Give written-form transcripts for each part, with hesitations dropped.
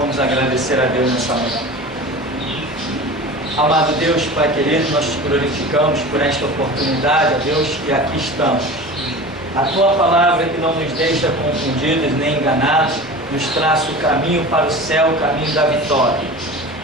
Vamos agradecer a Deus nessa manhã. Amado Deus, Pai querido, nós te glorificamos por esta oportunidade, ó Deus, que aqui estamos. A Tua palavra que não nos deixa confundidos nem enganados, nos traça o caminho para o céu, o caminho da vitória.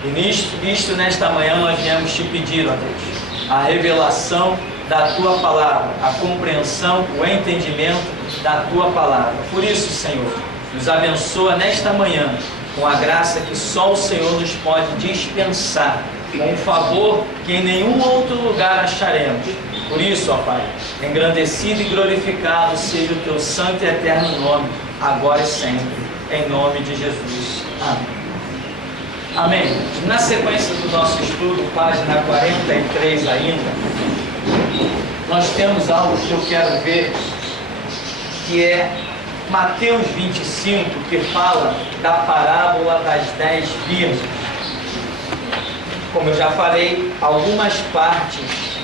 E nisto, nesta manhã, nós viemos te pedir, ó Deus, a revelação da Tua palavra, a compreensão, o entendimento da Tua palavra. Por isso, Senhor, nos abençoa nesta manhã, com a graça que só o Senhor nos pode dispensar, com um favor que em nenhum outro lugar acharemos. Por isso, ó Pai, engrandecido e glorificado seja o Teu santo e eterno nome, agora e sempre, em nome de Jesus. Amém. Amém. Na sequência do nosso estudo, página 43 ainda, nós temos algo que eu quero ver, que é Mateus 25, que fala da parábola das 10 virgens. Como eu já falei, algumas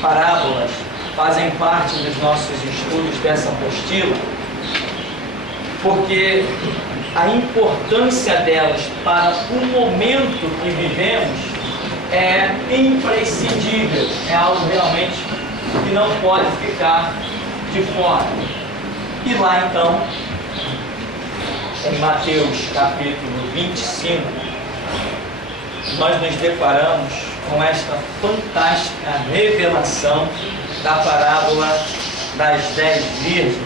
parábolas, fazem parte dos nossos estudos dessa apostila, porque a importância delas para o momento que vivemos é imprescindível, é algo realmente que não pode ficar de fora. E lá então, em Mateus capítulo 25, nós nos deparamos com esta fantástica revelação da parábola das 10 virgens.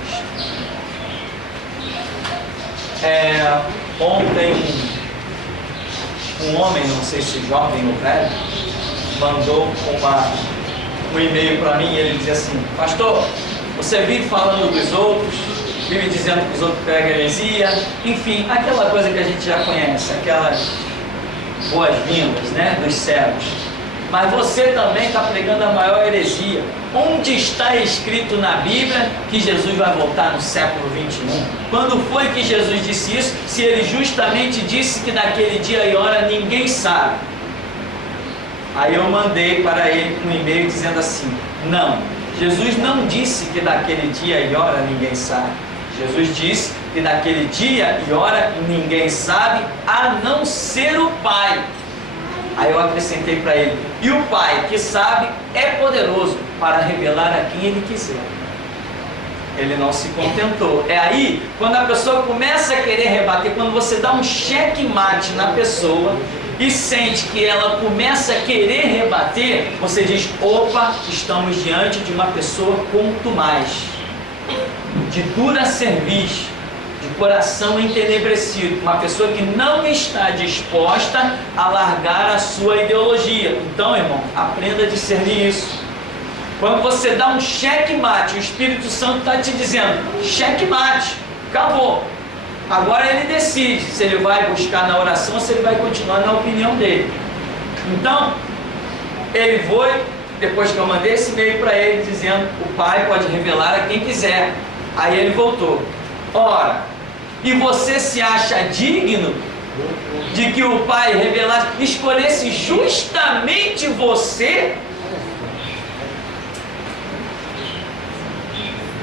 Ontem, um homem, não sei se jovem ou velho, mandou um e-mail para mim e ele dizia assim: pastor, você vive falando dos outros, vive dizendo que os outros pregam heresia, enfim, aquela coisa que a gente já conhece, aquelas boas-vindas, né, dos céus. Mas você também está pregando a maior heresia. Onde está escrito na Bíblia que Jesus vai voltar no século 21? Quando foi que Jesus disse isso? Se ele justamente disse que naquele dia e hora ninguém sabe. Aí eu mandei para ele um e-mail dizendo assim: não, Jesus não disse que naquele dia e hora ninguém sabe. Jesus disse que naquele dia e hora ninguém sabe, a não ser o Pai. Aí eu acrescentei para ele: e o Pai que sabe é poderoso para revelar a quem Ele quiser. Ele não se contentou. É aí, quando a pessoa começa a querer rebater, quando você dá um checkmate na pessoa e sente que ela começa a querer rebater, você diz: opa, estamos diante de uma pessoa contumaz, de dura cerviz, de coração entenebrecido, uma pessoa que não está disposta a largar a sua ideologia. Então, irmão, aprenda a discernir isso. Quando você dá um checkmate, o Espírito Santo está te dizendo: checkmate, acabou. Agora ele decide se ele vai buscar na oração ou se ele vai continuar na opinião dele. Então, ele foi, depois que eu mandei esse e-mail para ele dizendo: o Pai pode revelar a quem quiser. Aí ele voltou: ora, e você se acha digno de que o Pai revelasse, escolhesse justamente você?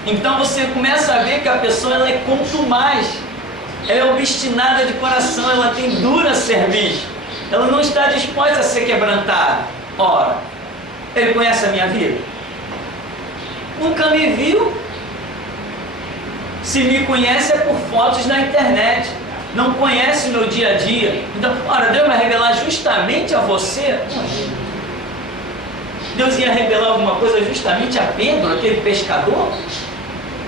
Então você começa a ver que a pessoa ela é contumaz, ela é obstinada de coração, ela tem dura cerviz, ela não está disposta a ser quebrantada. Ora, ele conhece a minha vida? Nunca me viu. Se me conhece é por fotos na internet, não conhece o meu dia a dia. Então, ora, Deus vai revelar justamente a você? Deus ia revelar alguma coisa justamente a Pedro, aquele pescador,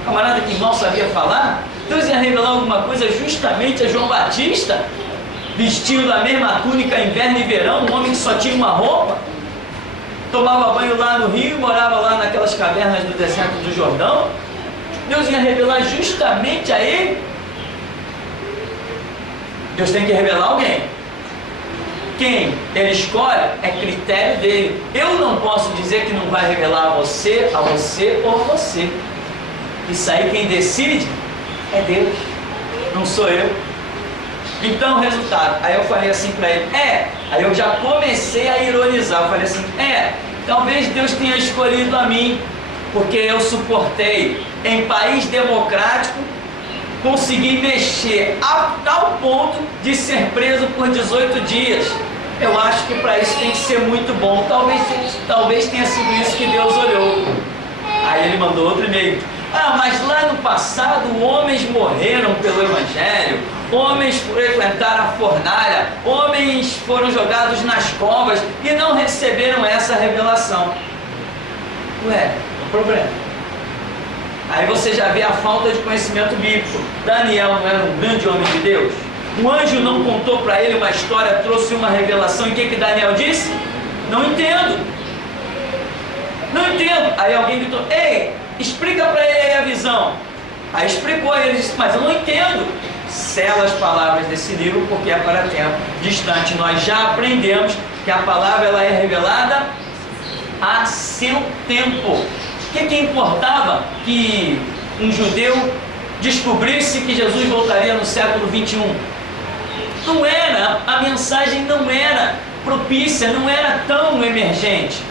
camarada que mal sabia falar? Deus ia revelar alguma coisa justamente a João Batista, vestindo a mesma túnica inverno e verão, um homem que só tinha uma roupa, tomava banho lá no rio, morava lá naquelas cavernas do deserto do Jordão? Deus ia revelar justamente a ele? Deus tem que revelar alguém. Quem ele escolhe é critério dele. Eu não posso dizer que não vai revelar a você ou a você. Isso aí quem decide é Deus, não sou eu. Então, resultado, aí eu falei assim para ele: aí eu já comecei a ironizar, eu falei assim: talvez Deus tenha escolhido a mim, porque eu suportei em país democrático conseguir mexer a tal ponto de ser preso por 18 dias. Eu acho que para isso tem que ser muito bom. Talvez tenha sido isso que Deus olhou. Aí ele mandou outro e-mail. Mas lá no passado homens morreram pelo Evangelho, homens frequentaram a fornalha, homens foram jogados nas covas e não receberam essa revelação. Ué, o problema. Aí você já vê a falta de conhecimento bíblico. Daniel não era um grande homem de Deus? Um anjo não contou para ele uma história, trouxe uma revelação, e o que Daniel disse? Não entendo. Não entendo. Aí alguém gritou, ei, explica para ele aí a visão. Aí explicou, ele disse, mas eu não entendo. Sela as palavras desse livro, porque é para tempo distante. Nós já aprendemos que a palavra ela é revelada a seu tempo. O que importava que um judeu descobrisse que Jesus voltaria no século 21? Não era, a mensagem não era propícia, não era tão emergente.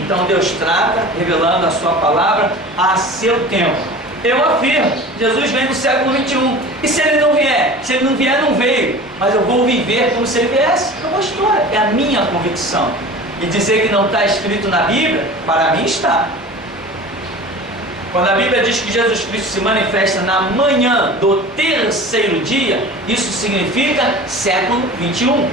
Então Deus trata, revelando a sua palavra a seu tempo. Eu afirmo, Jesus vem no século 21. E se ele não vier? Se ele não vier, não veio. Mas eu vou viver como se ele viesse. É uma história, é a minha convicção. E dizer que não está escrito na Bíblia, para mim está. Quando a Bíblia diz que Jesus Cristo se manifesta na manhã do terceiro dia, isso significa século 21.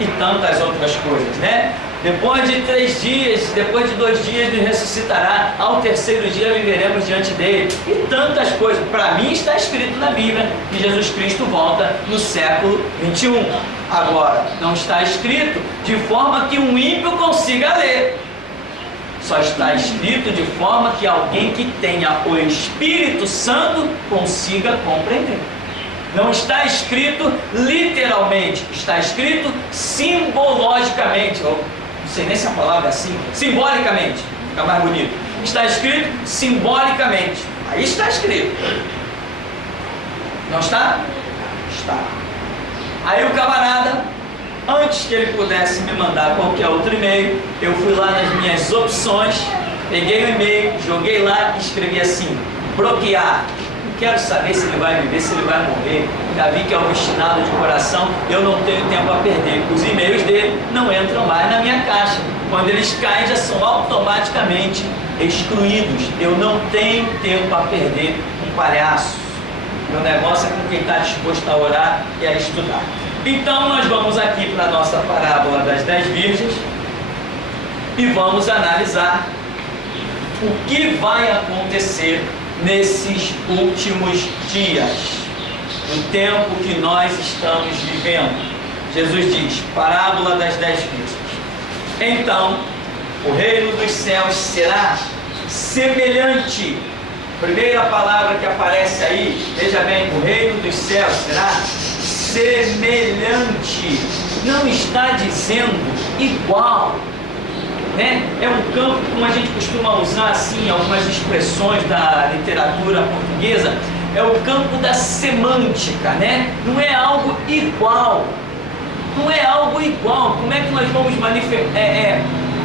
E tantas outras coisas, né? Depois de 3 dias, depois de 2 dias, ele ressuscitará. Ao terceiro dia viveremos diante dele. E tantas coisas. Para mim está escrito na Bíblia que Jesus Cristo volta no século 21. Agora, não está escrito de forma que um ímpio consiga ler. Só está escrito de forma que alguém que tenha o Espírito Santo consiga compreender. Não está escrito literalmente, está escrito simbologicamente. Não sei nem se a palavra é assim. Simbolicamente, fica mais bonito. Está escrito simbolicamente. Aí está escrito. Não está? Está. Aí o camarada, antes que ele pudesse me mandar qualquer outro e-mail, eu fui lá nas minhas opções, peguei o e-mail, joguei lá e escrevi assim: bloquear. Não quero saber se ele vai viver, se ele vai morrer. Já vi que é um obstinado de coração, eu não tenho tempo a perder. Os e-mails dele não entram mais na minha caixa. Quando eles caem, já são automaticamente excluídos. Eu não tenho tempo a perder com palhaço. Meu negócio é com quem está disposto a orar e a estudar. Então nós vamos aqui para a nossa parábola das 10 virgens e vamos analisar o que vai acontecer nesses últimos dias, no tempo que nós estamos vivendo. Jesus diz, parábola das 10 virgens. Então, o reino dos céus será semelhante. Primeira palavra que aparece aí, veja bem, o reino dos céus será semelhante. Não está dizendo igual, né? É um campo, como a gente costuma usar assim, algumas expressões da literatura portuguesa, é o campo da semântica, né? Não é algo igual. Não é algo igual. Como é que nós vamos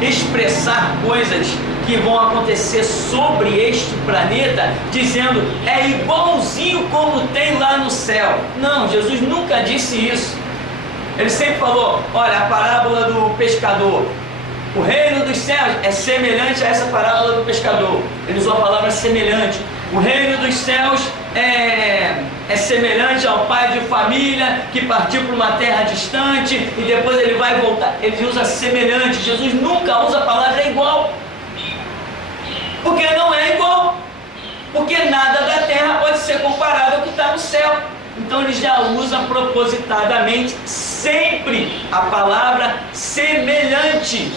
expressar coisas que vão acontecer sobre este planeta, dizendo é igualzinho como tem lá no céu? Não, Jesus nunca disse isso. Ele sempre falou, olha, a parábola do pescador, o reino dos céus é semelhante a essa parábola do pescador. Ele usou a palavra semelhante. O reino dos céus é semelhante ao pai de família que partiu para uma terra distante e depois ele vai voltar. Ele usa semelhante. Jesus nunca usa a palavra igual. Porque não é igual. Porque nada da terra pode ser comparado ao que está no céu. Então ele já usa propositadamente sempre a palavra semelhante.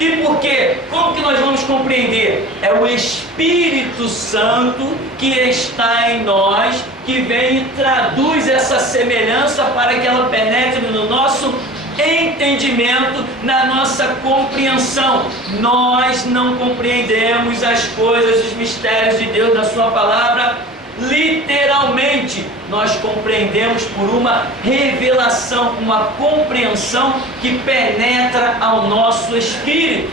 E por quê? Como que nós vamos compreender? É o Espírito Santo que está em nós, que vem e traduz essa semelhança para que ela penetre no nosso entendimento, na nossa compreensão. Nós não compreendemos as coisas, os mistérios de Deus, da sua palavra, literalmente. Nós compreendemos por uma revelação, uma compreensão que penetra ao nosso espírito.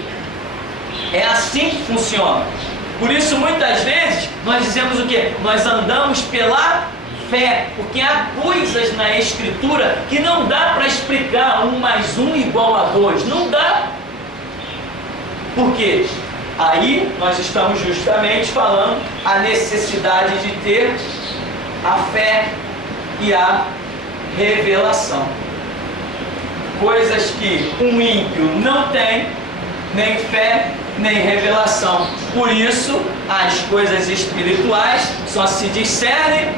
É assim que funciona. Por isso, muitas vezes, nós dizemos o quê? Nós andamos pela fé, porque há coisas na Escritura que não dá para explicar 1 mais 1 igual a 2, não dá. Por quê? Aí nós estamos justamente falando a necessidade de ter a fé e a revelação. Coisas que um ímpio não tem, nem fé, nem revelação. Por isso, as coisas espirituais só se discernem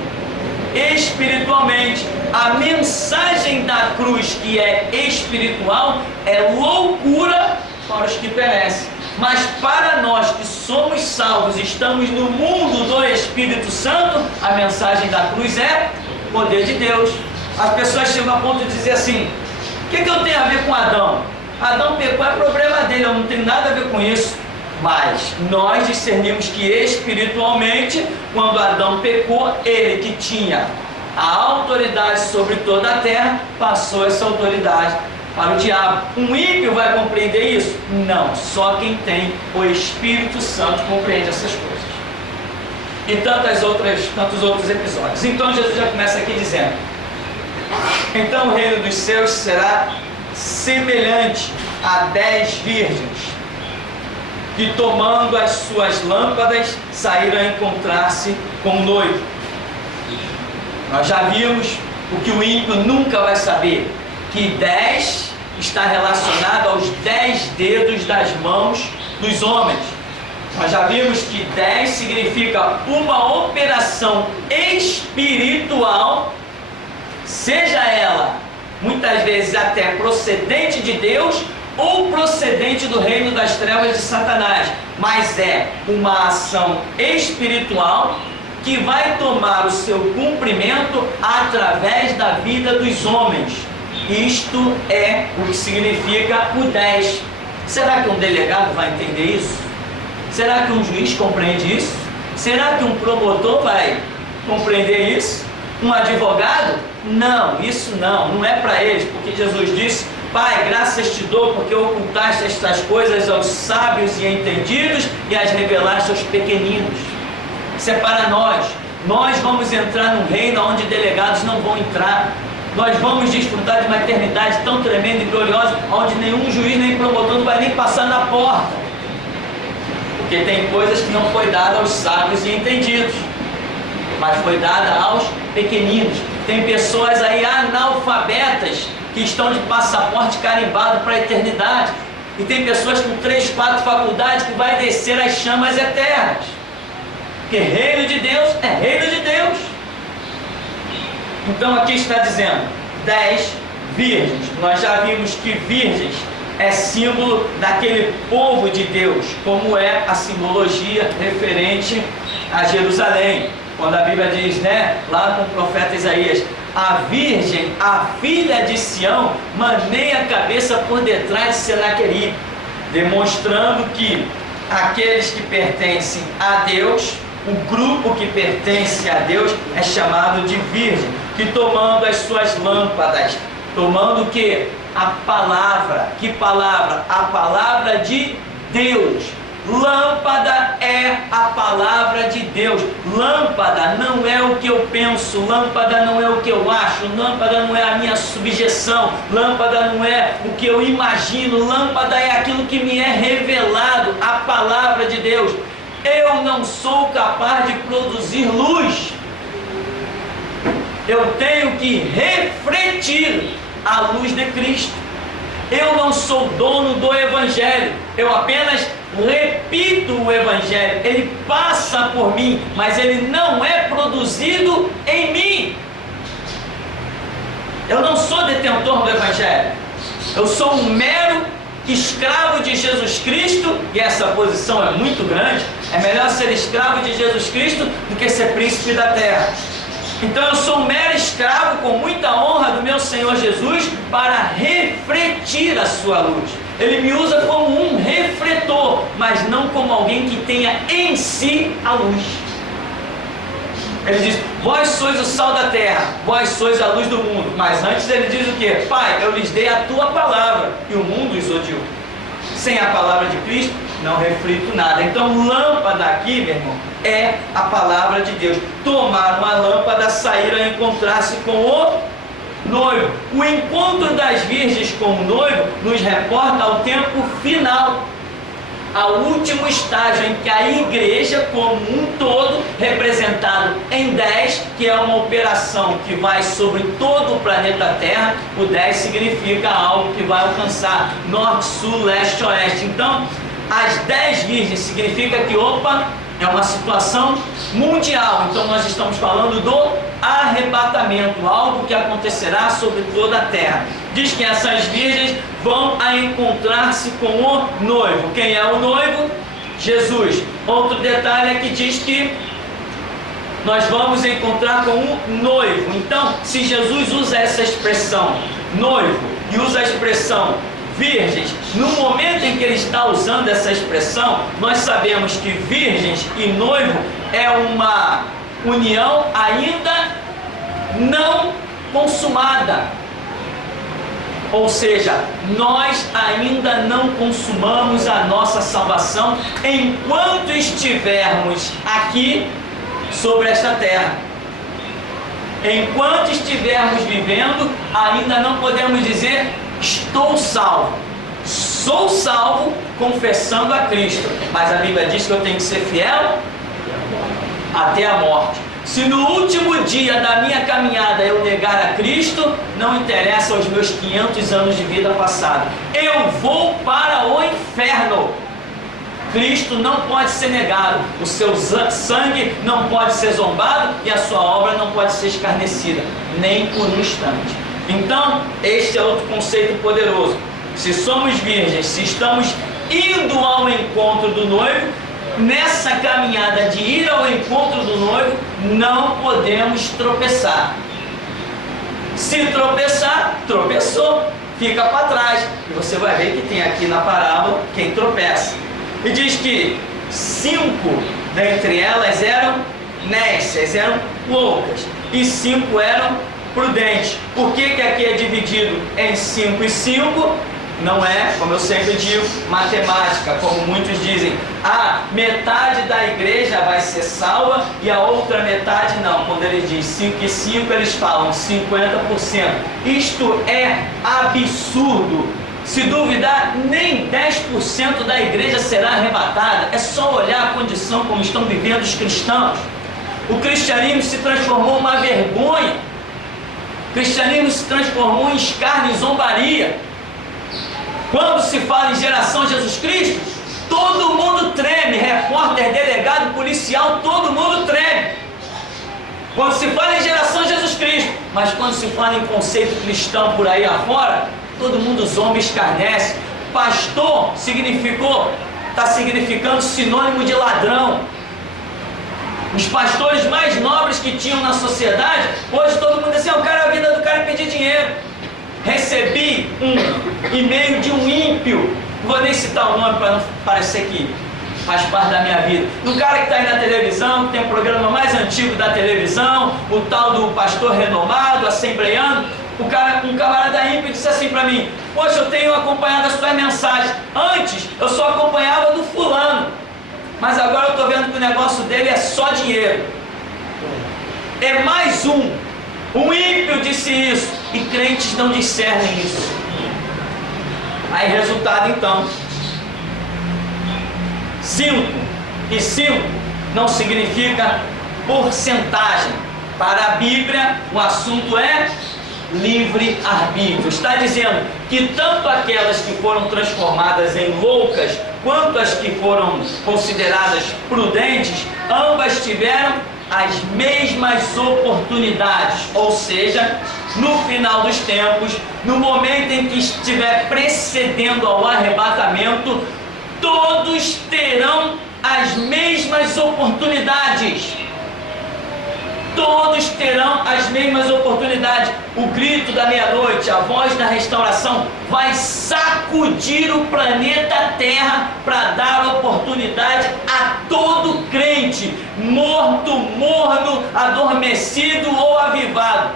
espiritualmente. A mensagem da cruz, que é espiritual, é loucura para os que perecem. Mas para nós que somos salvos, estamos no mundo do Espírito Santo, a mensagem da cruz é poder de Deus. As pessoas chegam a ponto de dizer assim: o que eu tenho a ver com Adão? Adão pecou, é problema dele, eu não tenho nada a ver com isso. Mas nós discernimos que espiritualmente, quando Adão pecou, ele que tinha a autoridade sobre toda a terra, passou essa autoridade para o diabo. Um ímpio vai compreender isso? Não, só quem tem o Espírito Santo compreende essas coisas. E tantos outros episódios. Então Jesus já começa aqui dizendo: então o reino dos céus será semelhante a 10 virgens que, tomando as suas lâmpadas, saíram a encontrar-se com o noivo. Nós já vimos o que o ímpio nunca vai saber, que 10 está relacionado aos 10 dedos das mãos dos homens. Nós já vimos que 10 significa uma operação espiritual, seja ela muitas vezes até procedente de Deus ou procedente do reino das trevas de Satanás, mas é uma ação espiritual que vai tomar o seu cumprimento através da vida dos homens. Isto é o que significa o 10. Será que um delegado vai entender isso? Será que um juiz compreende isso? Será que um promotor vai compreender isso? Um advogado? Não, isso não é para eles, porque Jesus disse: Pai, graças te dou porque ocultaste estas coisas aos sábios e entendidos e as revelaste aos pequeninos. Isso é para nós. Nós vamos entrar num reino onde delegados não vão entrar. Nós vamos desfrutar de uma eternidade tão tremenda e gloriosa, onde nenhum juiz nem promotor não vai nem passar na porta. Porque tem coisas que não foi dada aos sábios e entendidos, mas foi dada aos pequeninos. Tem pessoas aí analfabetas que estão de passaporte carimbado para a eternidade. E tem pessoas com 3, 4 faculdades que vai descer as chamas eternas. Porque reino de Deus é reino de Deus. Então aqui está dizendo 10 virgens. Nós já vimos que virgens é símbolo daquele povo de Deus, como é a simbologia referente a Jerusalém. Quando a Bíblia diz, lá com o profeta Isaías: a virgem, a filha de Sião, maneia a cabeça por detrás de Senaqueribe, demonstrando que aqueles que pertencem a Deus, o grupo que pertence a Deus, é chamado de virgem, que tomando as suas lâmpadas, tomando o que? A palavra. Que palavra? A palavra de Deus. Lâmpada é a palavra de Deus. Lâmpada não é o que eu penso, lâmpada não é o que eu acho, lâmpada não é a minha subjeção, lâmpada não é o que eu imagino, lâmpada é aquilo que me é revelado, a palavra de Deus. Eu não sou capaz de produzir luz, eu tenho que refletir a luz de Cristo. Eu não sou dono do Evangelho, eu apenas repito o Evangelho. Ele passa por mim, mas ele não é produzido em mim. Eu não sou detentor do Evangelho, eu sou um mero escravo de Jesus Cristo, e essa posição é muito grande. É melhor ser escravo de Jesus Cristo do que ser príncipe da terra. Então eu sou um mero escravo com muita honra do meu Senhor Jesus para refletir a sua luz. Ele me usa como um refletor, mas não como alguém que tenha em si a luz. Ele diz: vós sois o sal da terra, vós sois a luz do mundo. Mas antes ele diz o quê? Pai, eu lhes dei a tua palavra e o mundo os odiou. sem a palavra de Cristo, não reflito nada. Então, lâmpada aqui, meu irmão, é a palavra de Deus. Tomaram a lâmpada, saíram a encontrar-se com o noivo. O encontro das virgens com o noivo nos reporta ao tempo final, ao último estágio em que a igreja como um todo, representado em 10, que é uma operação que vai sobre todo o planeta Terra. O 10 significa algo que vai alcançar norte, sul, leste, oeste. Então, as 10 virgens significa que, é uma situação mundial. Então nós estamos falando do arrebatamento, algo que acontecerá sobre toda a terra. Diz que essas virgens vão a encontrar-se com o noivo. Quem é o noivo? Jesus. Outro detalhe é que diz que nós vamos encontrar com o noivo. Então, se Jesus usa essa expressão noivo e usa a expressão virgens, no momento em que ele está usando essa expressão, nós sabemos que virgens e noivo é uma união ainda não consumada. Ou seja, nós ainda não consumamos a nossa salvação enquanto estivermos aqui sobre esta terra. Enquanto estivermos vivendo, ainda não podemos dizer estou salvo. Sou salvo confessando a Cristo, mas a Bíblia diz que eu tenho que ser fiel até a morte. Se no último dia da minha caminhada eu negar a Cristo, não interessa os meus 500 anos de vida passada, eu vou para o inferno. Cristo não pode ser negado, o seu sangue não pode ser zombado e a sua obra não pode ser escarnecida, nem por um instante. Então, este é outro conceito poderoso. Se somos virgens, se estamos indo ao encontro do noivo, nessa caminhada de ir ao encontro do noivo, não podemos tropeçar. Se tropeçar, tropeçou, fica para trás. E você vai ver que tem aqui na parábola quem tropeça. E diz que 5 dentre elas eram nécias, eram loucas, e 5 eram prudentes. Por que que aqui é dividido em 5 e 5? Não é, como eu sempre digo, matemática, como muitos dizem, metade da igreja vai ser salva e a outra metade não. Quando ele diz 5 e 5, eles falam 50%. Isto é absurdo. Se duvidar, nem 10% da igreja será arrebatada. É só olhar a condição como estão vivendo os cristãos. O cristianismo se transformou em uma vergonha. O cristianismo se transformou em escárnio e zombaria. Quando se fala em geração Jesus Cristo, todo mundo treme, repórter, delegado, policial, todo mundo treme. Quando se fala em geração Jesus Cristo, mas quando se fala em conceito cristão por aí afora, todo mundo zomba e escarnece. Pastor está significando sinônimo de ladrão. Os pastores mais nobres que tinham na sociedade, hoje todo mundo diz assim, a vida do cara é pedir dinheiro. Recebi um e-mail de um ímpio, não vou nem citar o nome para não parecer que faz parte da minha vida, do cara que está aí na televisão, que tem o programa mais antigo da televisão, o tal do pastor renomado, assembleiano. Um camarada ímpio disse assim para mim, poxa, eu tenho acompanhado as suas mensagens, antes eu só acompanhava do fulano, mas agora eu estou vendo que o negócio dele é só dinheiro. É mais um ímpio disse isso, e crentes não discernem isso. Aí resultado então, 5 e 5 não significa porcentagem. Para a Bíblia o assunto é livre-arbítrio. Está dizendo que tanto aquelas que foram transformadas em loucas, quanto as que foram consideradas prudentes, ambas tiveram as mesmas oportunidades. Ou seja, no final dos tempos, no momento em que estiver precedendo ao arrebatamento, todos terão as mesmas oportunidades. Todos terão as mesmas oportunidades. O grito da meia-noite, a voz da restauração, vai sacudir o planeta Terra para dar oportunidade a todo crente, morto, morno, adormecido ou avivado.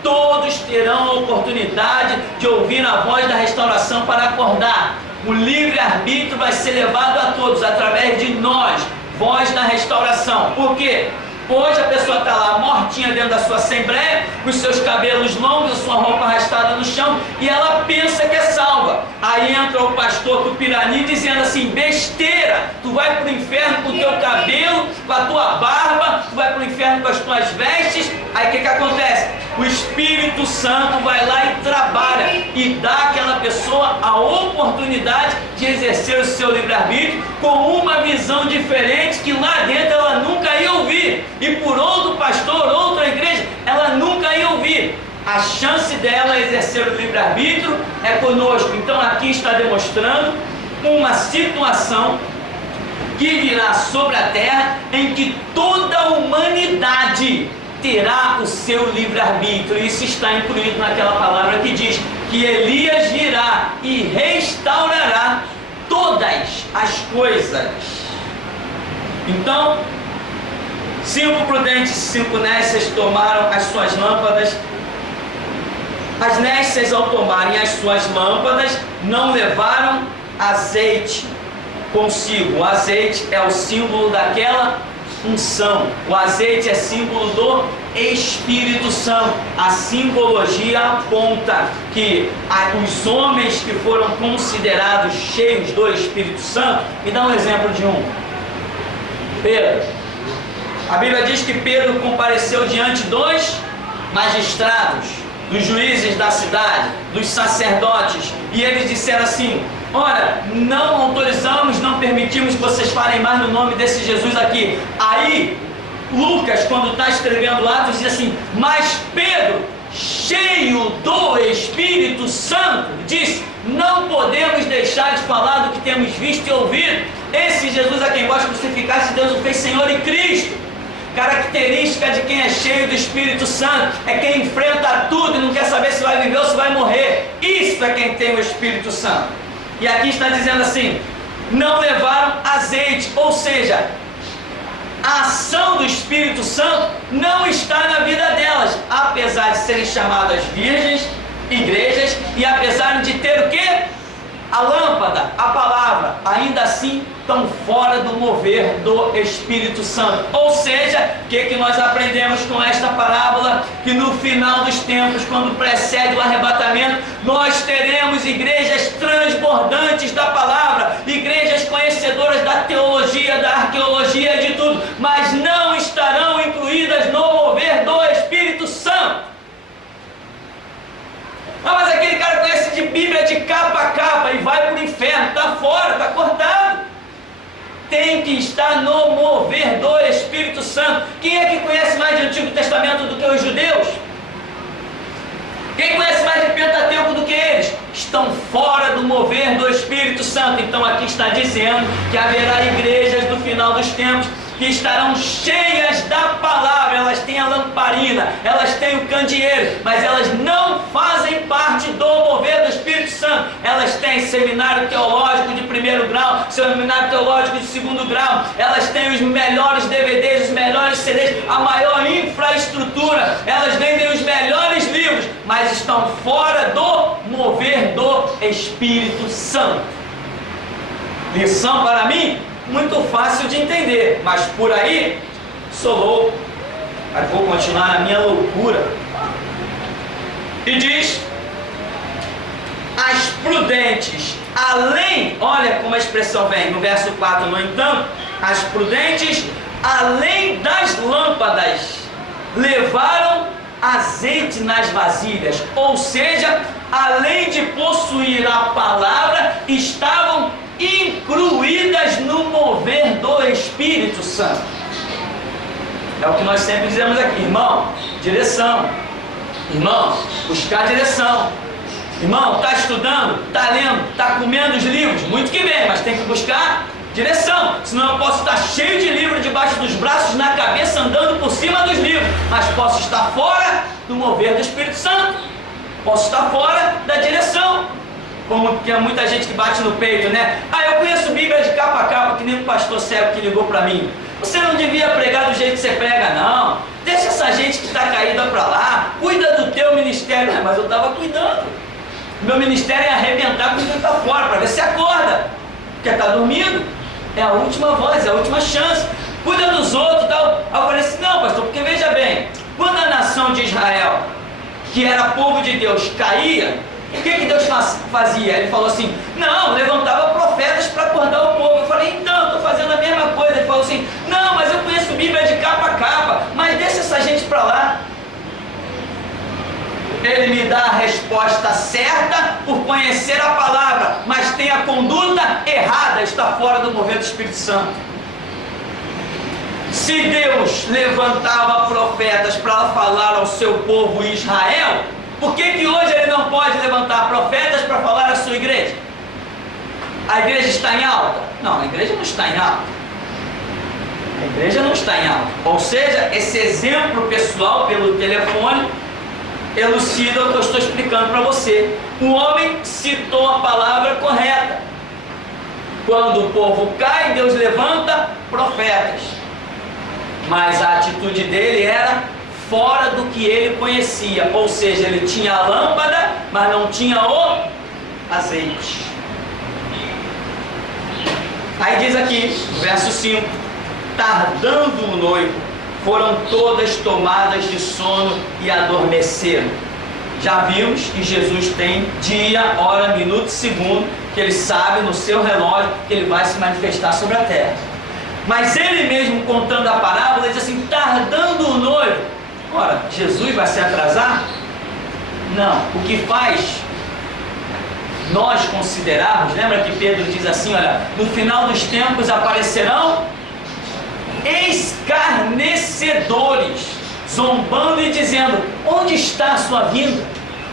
Todos terão a oportunidade de ouvir a voz da restauração para acordar. O livre-arbítrio vai ser levado a todos, através de nós, voz na restauração. Por quê? Hoje a pessoa está lá mortinha dentro da sua assembleia, com os seus cabelos longos, a sua roupa arrastada no chão, e ela pensa que é salva. Aí entra o pastor Tupirani dizendo assim: besteira, tu vai para o inferno com o teu cabelo, com a tua barba, tu vai para o inferno com as tuas vestes. Aí o que acontece? O Espírito Santo vai lá e trabalha e dá àquela pessoa a oportunidade de exercer o seu livre-arbítrio com uma visão diferente que lá dentro ela nunca ia ouvir. E por outro pastor, outra igreja, ela nunca ia ouvir. A chance dela exercer o livre-arbítrio é conosco. Então aqui está demonstrando uma situação que virá sobre a terra em que toda a humanidade terá o seu livre-arbítrio. Isso está incluído naquela palavra que diz que Elias virá e restaurará todas as coisas. Então, 5 prudentes e 5 nécias tomaram as suas lâmpadas. As nécias, ao tomarem as suas lâmpadas, não levaram azeite consigo. O azeite é o símbolo daquela unção. O azeite é símbolo do Espírito Santo. A simbologia aponta que os homens que foram considerados cheios do Espírito Santo, me dá um exemplo de um. Pedro. A Bíblia diz que Pedro compareceu diante dos magistrados, dos juízes da cidade, dos sacerdotes, e eles disseram assim: ora, não autorizamos, não permitimos que vocês falem mais no nome desse Jesus aqui. Aí, Lucas, quando está escrevendo Atos, diz assim: mas Pedro, cheio do Espírito Santo, disse: não podemos deixar de falar do que temos visto e ouvido. Esse Jesus a quem vós crucificaste, Deus o fez Senhor e Cristo. Característica de quem é cheio do Espírito Santo é quem enfrenta tudo e não quer saber se vai viver ou se vai morrer. Isso é quem tem o Espírito Santo. E aqui está dizendo assim: não levaram azeite, ou seja, a ação do Espírito Santo não está na vida delas, apesar de serem chamadas virgens, igrejas, e apesar de ter o quê? A lâmpada, a palavra, ainda assim estão fora do mover do Espírito Santo. Ou seja, o que nós aprendemos com esta parábola? Que no final dos tempos, quando precede o arrebatamento, nós teremos igrejas transbordantes da palavra, igrejas conhecedoras da teologia, da arqueologia e de tudo, mas não estarão incluídas no mover do Espírito Santo. Ah, mas aquele cara conhece de Bíblia de capa a capa e vai para o inferno, está fora, está cortado. Tem que estar no mover do Espírito Santo. Quem é que conhece mais de Antigo Testamento do que os judeus? Quem conhece mais de Pentateuco do que eles? Estão fora do mover do Espírito Santo. Então aqui está dizendo que haverá igrejas no final dos tempos que estarão cheias da palavra. Elas têm a lamparina, elas têm o candeeiro, mas elas não fazem parte do mover do Espírito Santo. Elas têm seminário teológico de 1º grau, seminário teológico de 2º grau, elas têm os melhores DVDs, os melhores CDs, a maior infraestrutura, elas vendem os melhores livros, mas estão fora do mover do Espírito Santo. Lição para mim? Muito fácil de entender, mas por aí sou louco, mas vou continuar na minha loucura. E diz: as prudentes, além, olha como a expressão vem no verso 4, no entanto, as prudentes, além das lâmpadas, levaram azeite nas vasilhas, ou seja, além de possuir a palavra, estavam incluídas no mover do Espírito Santo. É o que nós sempre dizemos aqui, irmão, direção. Irmão, buscar direção. Irmão, está estudando, está lendo, está comendo os livros, muito que bem, mas tem que buscar direção. Senão eu posso estar cheio de livro debaixo dos braços, na cabeça, andando por cima dos livros, mas posso estar fora do mover do Espírito Santo. Posso estar fora da direção. Como que há muita gente que bate no peito, né? Ah, eu conheço Bíblia de capa a capa, que nem um pastor cego que ligou para mim. Você não devia pregar do jeito que você prega, não. Deixa essa gente que está caída para lá. Cuida do teu ministério. Mas eu estava cuidando. Meu ministério é arrebentar com quem está fora, para ver se acorda. Porque está dormindo. É a última voz, é a última chance. Cuida dos outros e tal. Aí eu falei assim, não, pastor, porque veja bem, quando a nação de Israel, que era povo de Deus, caía, o que Deus fazia? Ele falou assim, não, levantava profetas para acordar o povo. Eu falei, então, eu estou fazendo a mesma coisa. Ele falou assim, não, mas eu conheço Bíblia de capa a capa, mas deixa essa gente para lá. Ele me dá a resposta certa por conhecer a palavra, mas tem a conduta errada, está fora do mover do Espírito Santo. Se Deus levantava profetas para falar ao seu povo Israel, por que hoje Ele não pode levantar profetas para falar à sua igreja? A igreja está em alta? Não, a igreja não está em alta. A igreja não está em alta. Ou seja, esse exemplo pessoal pelo telefone elucida o que eu estou explicando para você. O homem citou a palavra correta. Quando o povo cai, Deus levanta profetas. Mas a atitude dele era fora do que ele conhecia. Ou seja, ele tinha a lâmpada, mas não tinha o azeite. Aí diz aqui, no verso 5, tardando o noivo, foram todas tomadas de sono e adormeceram. Já vimos que Jesus tem dia, hora, minuto e segundo, que ele sabe no seu relógio que ele vai se manifestar sobre a terra. Mas ele mesmo contando a parábola, ele diz assim, tardando o noivo. Ora, Jesus vai se atrasar? Não. O que faz nós considerarmos, lembra que Pedro diz assim, olha, no final dos tempos aparecerão escarnecedores, zombando e dizendo, onde está a sua vinda?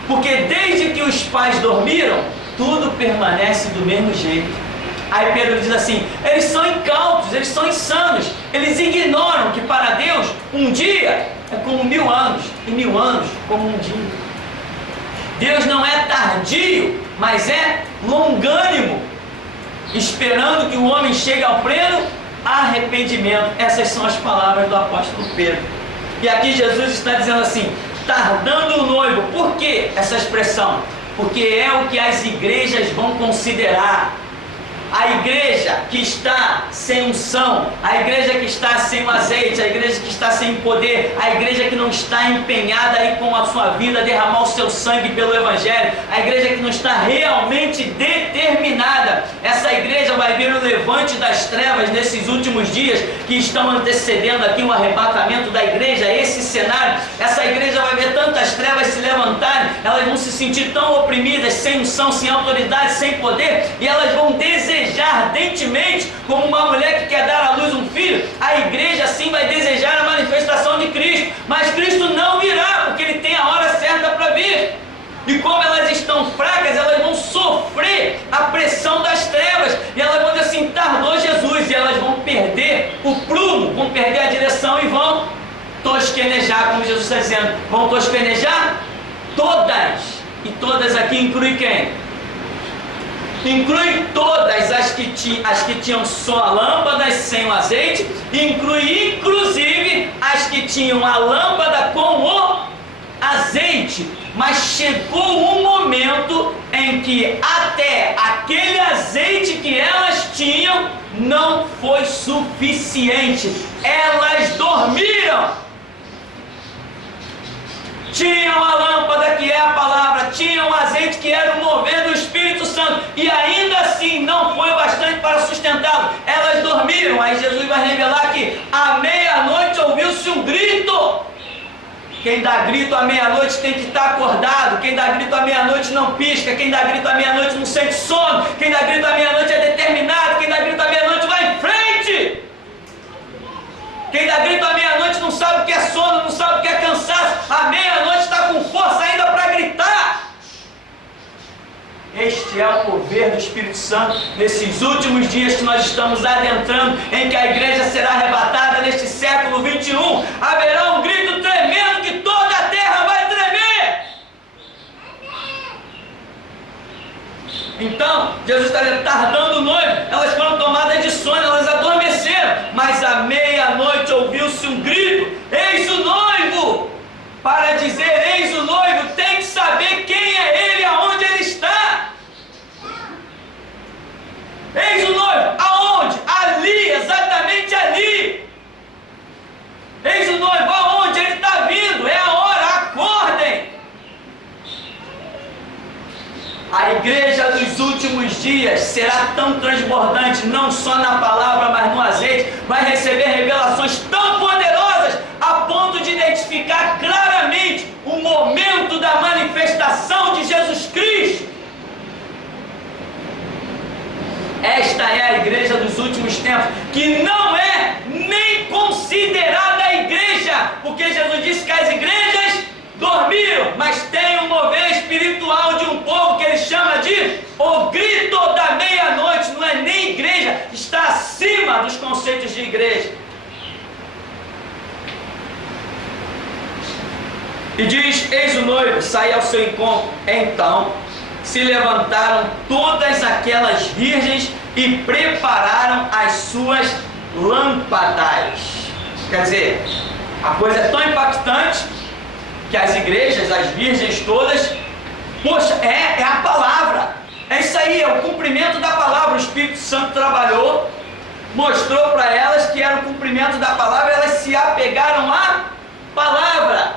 Porque desde que os pais dormiram, tudo permanece do mesmo jeito. Aí Pedro diz assim, eles são incautos, eles são insanos, eles ignoram que para Deus um dia é como 1000 anos, e 1000 anos como um dia. Deus não é tardio, mas é longânimo, esperando que o homem chegue ao pleno arrependimento. Essas são as palavras do apóstolo Pedro. E aqui Jesus está dizendo assim, tardando o noivo. Por que essa expressão? Porque é o que as igrejas vão considerar. A igreja que está sem unção, a igreja que está sem o azeite, a igreja que está sem poder, a igreja que não está empenhada aí com a sua vida a derramar o seu sangue pelo Evangelho, a igreja que não está realmente determinada. Essa igreja vai ver o levante das trevas nesses últimos dias que estão antecedendo aqui o arrebatamento da igreja, esse cenário. Essa igreja vai ver tantas trevas se levantarem, elas vão se sentir tão oprimidas, sem unção, sem autoridade, sem poder, e elas vão desejar ardentemente, como uma mulher que quer dar à luz um filho, a igreja sim vai desejar a manifestação de Cristo, mas Cristo não virá, porque Ele tem a hora certa para vir. E como elas estão fracas, elas vão sofrer a pressão das trevas, e elas vão dizer assim, tardou Jesus, e elas vão perder o prumo, vão perder a direção e vão tosquenejar, como Jesus está dizendo. Vão tosquenejar todas, e todas aqui inclui quem? Inclui todas as que tinham só lâmpadas sem o azeite, inclui inclusive as que tinham a lâmpada com o azeite. Mas chegou um momento em que até aquele azeite que elas tinham não foi suficiente. Elas dormiram. Tinham a lâmpada que é a palavra, tinham o azeite que era o mover do Espírito Santo, e ainda assim não foi bastante para sustentá-lo. Elas dormiram. Aí Jesus vai revelar que à meia-noite ouviu-se um grito. Quem dá grito à meia-noite tem que estar acordado. Quem dá grito à meia-noite não pisca. Quem dá grito à meia-noite não sente sono. Quem dá grito à meia-noite é determinado. Quem dá grito à meia-noite vai em frente. Quem dá grito à meia-noite não sabe o que é sono, não sabe o que é cansaço. À meia-noite está com força ainda para gritar. Este é o mover do Espírito Santo nesses últimos dias que nós estamos adentrando, em que a igreja será arrebatada neste século 21. Haverá um grito tremendo que toda a terra vai tremer. Então, Jesus está tardando o noivo. Elas foram tomadas de sono, elas adormeceram. Mas à meia-noite ouviu-se um grito: eis o noivo! Para dizer eis o noivo, tem que saber quem é ele, aonde ele está. A igreja dos últimos dias será tão transbordante, não só na palavra, mas no azeite, vai receber revelações tão poderosas, a ponto de identificar claramente o momento da manifestação de Jesus Cristo. Esta é a igreja dos últimos tempos, que não é nem considerada a igreja, porque Jesus disse que as igrejas dormiram, mas tem um mover espiritual de um povo que ele chama de o grito da meia-noite. Não é nem igreja, está acima dos conceitos de igreja. E diz: eis o noivo, sai ao seu encontro. Então se levantaram todas aquelas virgens e prepararam as suas lâmpadas. Quer dizer, a coisa é tão impactante que as igrejas, as virgens todas, poxa, é a palavra, é isso aí, é o cumprimento da palavra. O Espírito Santo trabalhou, mostrou para elas que era o cumprimento da palavra, elas se apegaram à palavra,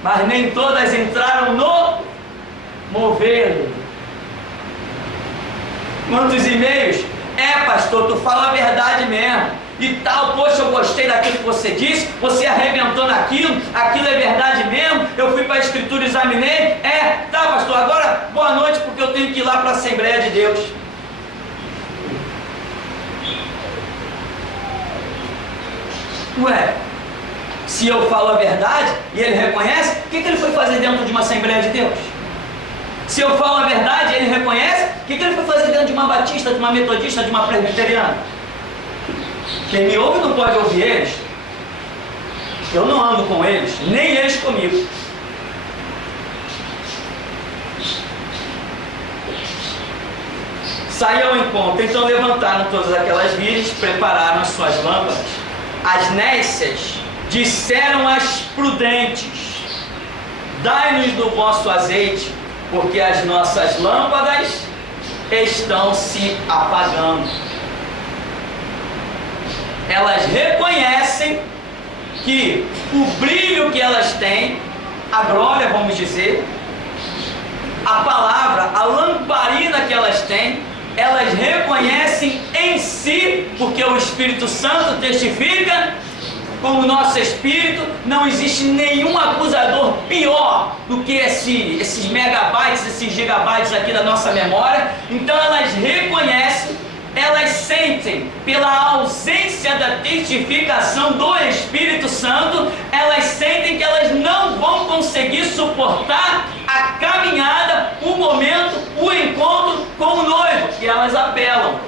mas nem todas entraram no mover. Quantos e-mails? Pastor, tu fala a verdade mesmo e tal, poxa, eu gostei daquilo que você disse, você arrebentou naquilo, aquilo é verdade mesmo, eu fui para a Escritura e examinei, tá, pastor, agora boa noite, porque eu tenho que ir lá para a Assembleia de Deus. Ué, se eu falo a verdade e ele reconhece, o que ele foi fazer dentro de uma Assembleia de Deus? Se eu falo a verdade e ele reconhece, o que ele foi fazer dentro de uma batista, de uma metodista, de uma presbiteriana? Quem me ouve não pode ouvir eles. Eu não ando com eles, nem eles comigo. Saiu ao encontro, então levantaram todas aquelas virgens, prepararam as suas lâmpadas. As nécias disseram às prudentes: dai-nos do vosso azeite, porque as nossas lâmpadas estão se apagando. Elas reconhecem que o brilho que elas têm, a glória, vamos dizer, a palavra, a lamparina que elas têm, elas reconhecem em si, porque o Espírito Santo testifica com o nosso espírito. Não existe nenhum acusador pior do que esses megabytes, esses gigabytes aqui da nossa memória. Então elas reconhecem, elas sentem, pela ausência da testificação do Espírito Santo, elas sentem que elas não vão conseguir suportar a caminhada, o momento, o encontro com o noivo, e elas apelam.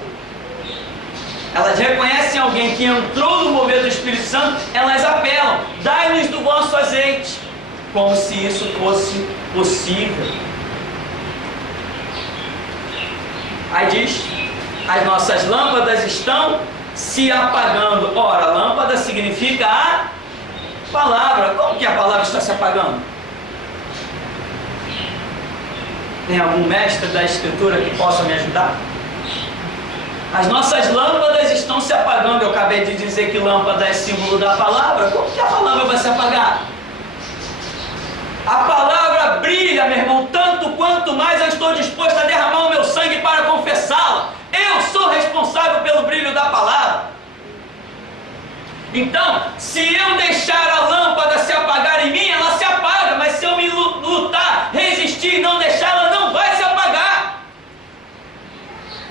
Elas reconhecem alguém que entrou no mover do Espírito Santo, elas apelam: dai-nos do vosso azeite, como se isso fosse possível. Aí diz: as nossas lâmpadas estão se apagando. Ora, lâmpada significa a palavra. Como que a palavra está se apagando? Tem algum mestre da Escritura que possa me ajudar? As nossas lâmpadas estão se apagando. Eu acabei de dizer que lâmpada é símbolo da palavra. Como que a palavra vai se apagar? A palavra brilha, meu irmão, tanto quanto mais eu estou disposto a derramar o meu sangue para confessá-la. Eu sou responsável pelo brilho da palavra. Então, se eu deixar a lâmpada se apagar em mim, ela se apaga. Mas se eu me lutar, resistir e não deixar, ela não vai se apagar.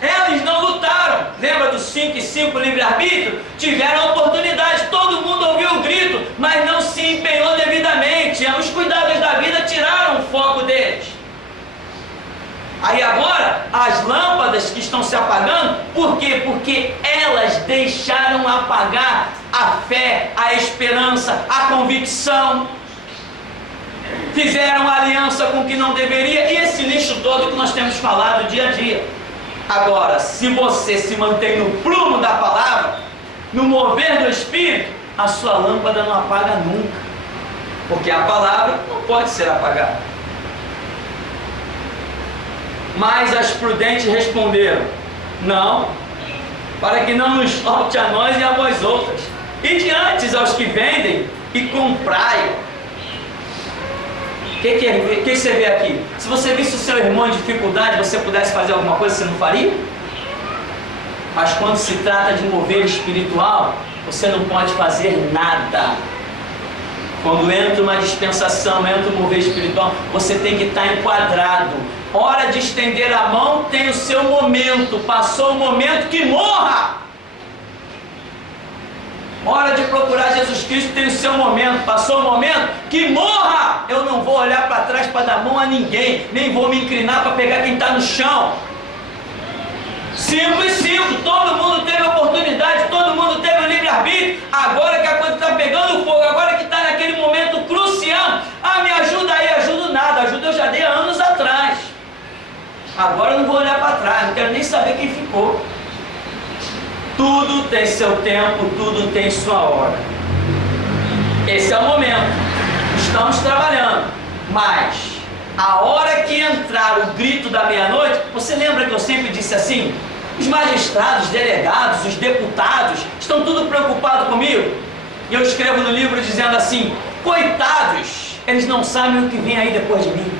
Eles não lutaram. Lembra dos 5 e 5 livre-arbítrio? Tiveram a oportunidade, todo mundo ouviu o grito, mas não se empenhou devidamente. Os cuidados da vida tiraram o foco deles. Aí agora, as lâmpadas que estão se apagando, por quê? Porque elas deixaram apagar a fé, a esperança, a convicção. Fizeram aliança com o que não deveria, e esse lixo todo que nós temos falado dia a dia. Agora, se você se mantém no prumo da palavra, no mover do Espírito, a sua lâmpada não apaga nunca, porque a palavra não pode ser apagada. Mas as prudentes responderam: não, para que não nos falte a nós e a vós outras, e diante aos que vendem e comprai. O que você vê aqui? Se você visse o seu irmão em dificuldade, você pudesse fazer alguma coisa, você não faria? Mas quando se trata de mover espiritual, você não pode fazer nada. Quando entra uma dispensação, entra um mover espiritual, você tem que estar enquadrado. Hora de estender a mão tem o seu momento. Passou o momento, que morra! Hora de procurar Jesus Cristo tem o seu momento. Passou o momento, que morra! Eu não vou olhar para trás para dar mão a ninguém, nem vou me inclinar para pegar quem está no chão. 5 e 5, todo mundo teve oportunidade, todo mundo teve o livre-arbítrio. Agora que a coisa está pegando fogo, agora que está naquele momento crucial, me ajuda aí, ajudo nada, ajuda eu já dei há anos atrás. Agora eu não vou olhar para trás, não quero nem saber quem ficou. Tudo tem seu tempo, tudo tem sua hora. Esse é o momento. Estamos trabalhando, mas a hora que entrar o grito da meia-noite, você lembra que eu sempre disse assim? Os magistrados, os delegados, os deputados estão tudo preocupados comigo. E eu escrevo no livro dizendo assim: coitados, eles não sabem o que vem aí depois de mim.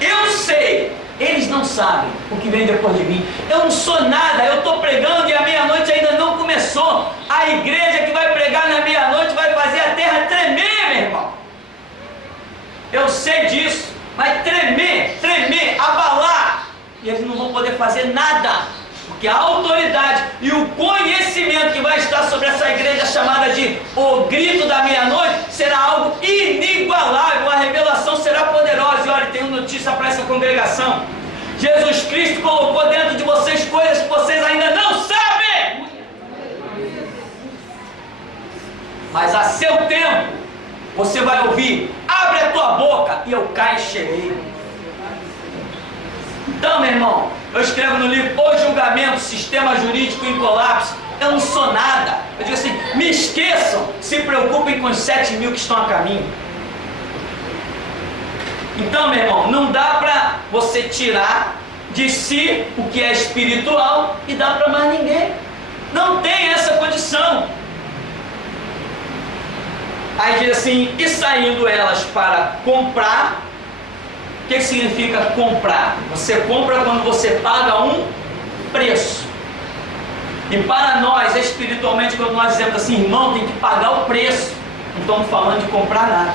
Eu sei, eles não sabem o que vem depois de mim. Eu não sou nada, eu estou pregando e a meia-noite ainda não começou. A igreja que vai pregar na meia-noite vai fazer a terra tremer, meu irmão. Eu sei disso, vai tremer, abalar. E eles não vão poder fazer nada. Porque a autoridade e o conhecimento que vai estar sobre essa igreja chamada de o grito da meia-noite será algo inigualável. A revelação será poderosa. E olha, tenho notícia para essa congregação. Jesus Cristo colocou dentro de vocês coisas que vocês ainda não sabem. Mas a seu tempo, você vai ouvir: abre a tua boca e eu caio cheio. Então, meu irmão, eu escrevo no livro O Julgamento, Sistema Jurídico em Colapso. Eu não sou nada. Eu digo assim: me esqueçam, se preocupem com os 7 mil que estão a caminho. Então, meu irmão, não dá para você tirar de si o que é espiritual e dar para mais ninguém. Não tem essa condição. Aí diz assim: e saindo elas para comprar. O que significa comprar? Você compra quando você paga um preço. E para nós, espiritualmente, quando nós dizemos assim: irmão, tem que pagar o preço, não estamos falando de comprar nada.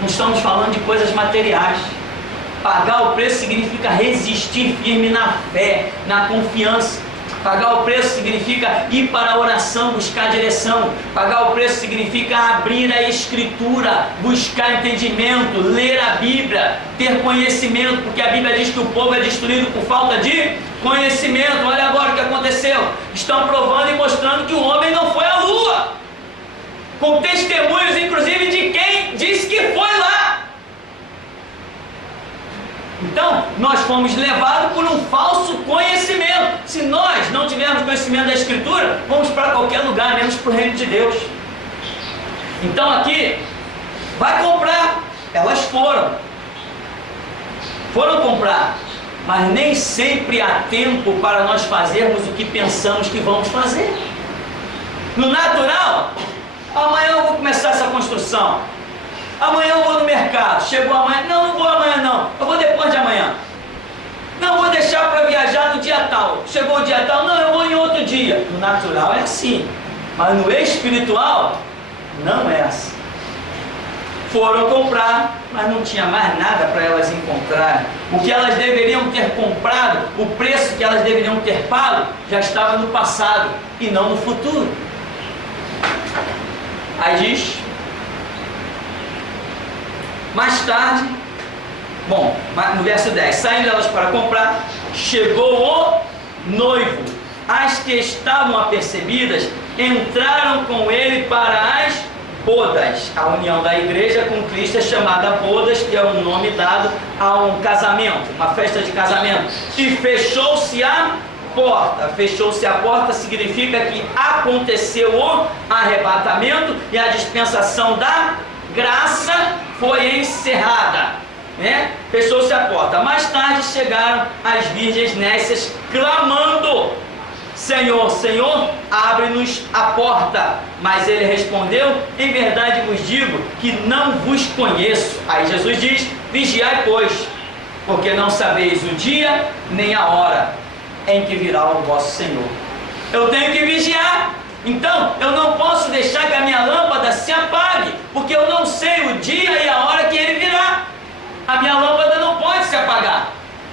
Não estamos falando de coisas materiais. Pagar o preço significa resistir firme na fé, na confiança. Pagar o preço significa ir para a oração, buscar direção. Pagar o preço significa abrir a Escritura, buscar entendimento, ler a Bíblia, ter conhecimento, porque a Bíblia diz que o povo é destruído por falta de conhecimento. Olha agora o que aconteceu. Estão provando e mostrando que o homem não foi à lua, com testemunhos inclusive de quem disse que foi lá. Então, nós fomos levados por um falso conhecimento. Se nós não tivermos conhecimento da Escritura, vamos para qualquer lugar, menos para o reino de Deus. Então aqui, vai comprar. Elas foram comprar. Mas nem sempre há tempo para nós fazermos o que pensamos que vamos fazer. No natural, amanhã eu vou começar essa construção. Amanhã eu vou no mercado. Chegou amanhã. Não vou amanhã não. Eu vou depois de amanhã. Não, vou deixar para viajar no dia tal. Chegou o dia tal. Não, eu vou em outro dia. No natural é assim. Mas no espiritual, não é assim. Foram comprar, mas não tinha mais nada para elas encontrarem. O que elas deveriam ter comprado, o preço que elas deveriam ter pago, já estava no passado e não no futuro. Aí diz: mais tarde, no verso 10, saindo elas para comprar, chegou o noivo. As que estavam apercebidas entraram com ele para as bodas. A união da igreja com Cristo é chamada bodas, que é um nome dado a um casamento, uma festa de casamento. E fechou-se a porta. Fechou-se a porta significa que aconteceu o arrebatamento e a dispensação da graça foi encerrada, né? Fechou-se a porta. Mais tarde chegaram as virgens nécias clamando: Senhor, Senhor, abre-nos a porta. Mas ele respondeu: em verdade vos digo que não vos conheço. Aí Jesus diz: vigiai, pois, porque não sabeis o dia nem a hora em que virá o vosso Senhor. Eu tenho que vigiar. Então, eu não posso deixar que a minha lâmpada se apague, porque eu não sei o dia e a hora que ele virá. A minha lâmpada não pode se apagar.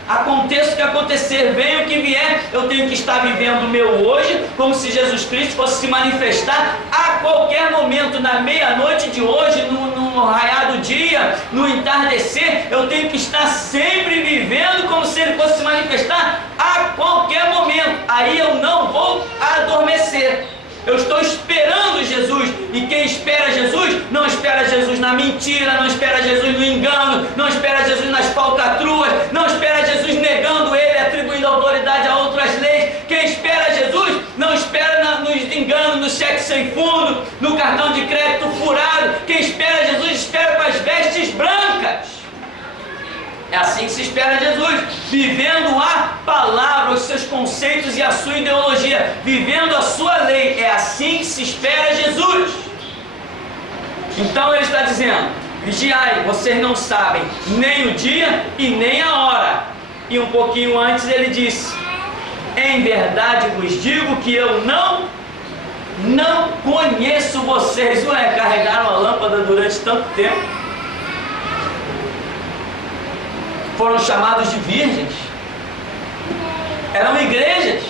Aconteça o que acontecer, venha o que vier, eu tenho que estar vivendo o meu hoje, como se Jesus Cristo fosse se manifestar a qualquer momento, na meia-noite de hoje, no raiar do dia, no entardecer. Eu tenho que estar sempre vivendo como se ele fosse se manifestar a qualquer momento. Aí eu não vou adormecer. Eu estou esperando Jesus, e quem espera Jesus, não espera Jesus na mentira, não espera Jesus no engano, não espera Jesus nas falcatruas, não espera Jesus negando ele, atribuindo autoridade a outras leis. Quem espera Jesus, não espera nos enganos, no cheque sem fundo, no cartão de crédito furado. Quem espera Jesus, espera com as vestes brancas. É assim que se espera Jesus, vivendo a palavra, os seus conceitos e a sua ideologia, vivendo a sua lei. É assim que se espera Jesus. Então ele está dizendo: vigiai, vocês não sabem nem o dia e nem a hora. E um pouquinho antes ele disse: em verdade vos digo que eu não conheço vocês. Ué, carregaram a lâmpada durante tanto tempo, foram chamados de virgens, eram igrejas.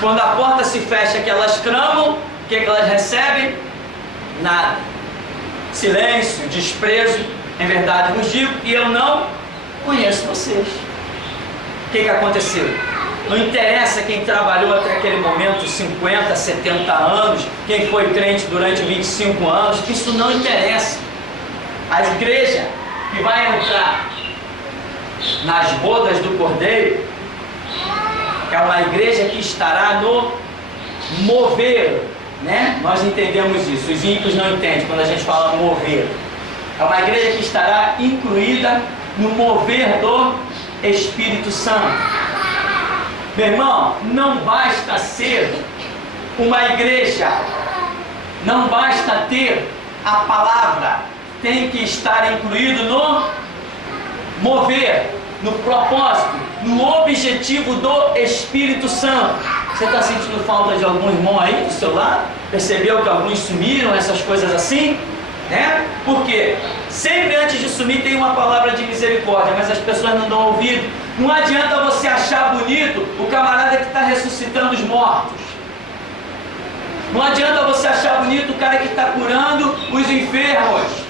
Quando a porta se fecha, que elas clamam, o que elas recebem? Nada. Silêncio, desprezo. Em verdade vos digo que eu não conheço vocês. O que aconteceu? Não interessa quem trabalhou até aquele momento 50, 70 anos, quem foi crente durante 25 anos, isso não interessa. A igreja que vai entrar nas bodas do Cordeiro é uma igreja que estará no mover, né? Nós entendemos isso, os ímpios não entendem quando a gente fala mover. É uma igreja que estará incluída no mover do Espírito Santo. Meu irmão, não basta ser uma igreja, não basta ter a palavra, tem que estar incluído no mover, no propósito, no objetivo do Espírito Santo. Você está sentindo falta de algum irmão aí do seu lado? Percebeu que alguns sumiram, essas coisas assim? Né? Por quê? Sempre antes de sumir tem uma palavra de misericórdia, mas as pessoas não dão ouvido. Não adianta você achar bonito o camarada que está ressuscitando os mortos. Não adianta você achar bonito o cara que está curando os enfermos.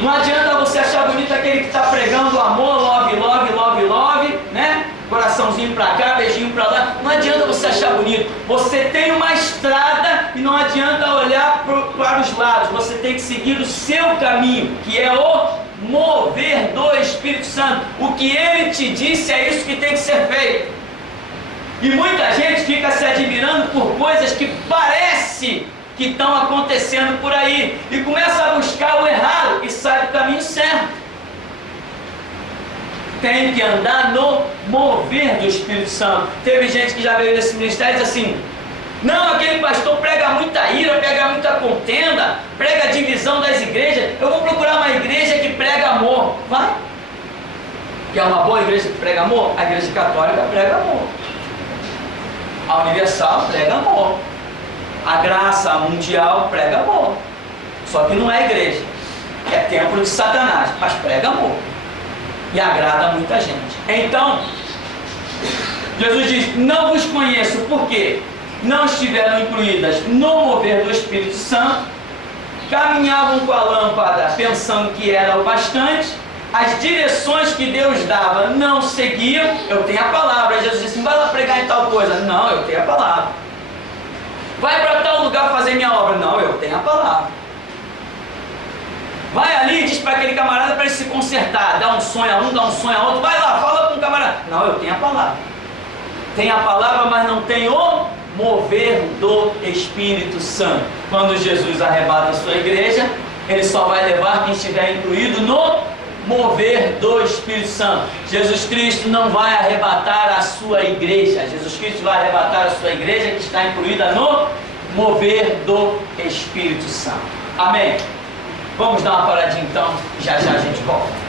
Não adianta você achar bonito aquele que está pregando amor, love, love, love, love, né? Coraçãozinho para cá, beijinho para lá. Não adianta você achar bonito. Você tem uma estrada e não adianta olhar para os lados. Você tem que seguir o seu caminho, que é o mover do Espírito Santo. O que ele te disse é isso que tem que ser feito. E muita gente fica se admirando por coisas que parece que estão acontecendo por aí, e começa a buscar o errado e sai do caminho certo. Tem que andar no mover do Espírito Santo. Teve gente que já veio nesse ministério e diz assim: não, aquele pastor prega muita ira, prega muita contenda, prega a divisão das igrejas. Eu vou procurar uma igreja que prega amor. Vai. Que é uma boa igreja que prega amor? A igreja católica prega amor, a universal prega amor, a graça mundial prega amor. Só que não é igreja, é templo de Satanás, mas prega amor e agrada muita gente. Então Jesus diz: não vos conheço, porque não estiveram incluídas no mover do Espírito Santo, caminhavam com a lâmpada pensando que era o bastante, as direções que Deus dava não seguiam. Eu tenho a palavra. Jesus disse: vai lá pregar em tal coisa. Não, eu tenho a palavra. Vai para tal lugar fazer minha obra. Não, eu tenho a palavra. Vai ali e diz para aquele camarada para ele se consertar, dá um sonho a um, dá um sonho a outro. Vai lá, fala com o camarada. Não, eu tenho a palavra. Tem a palavra, mas não tem o mover do Espírito Santo. Quando Jesus arrebata a sua igreja, ele só vai levar quem estiver incluído no mover do Espírito Santo. Jesus Cristo não vai arrebatar a sua igreja. Jesus Cristo vai arrebatar a sua igreja que está incluída no mover do Espírito Santo. Amém? Vamos dar uma paradinha então, já já a gente volta.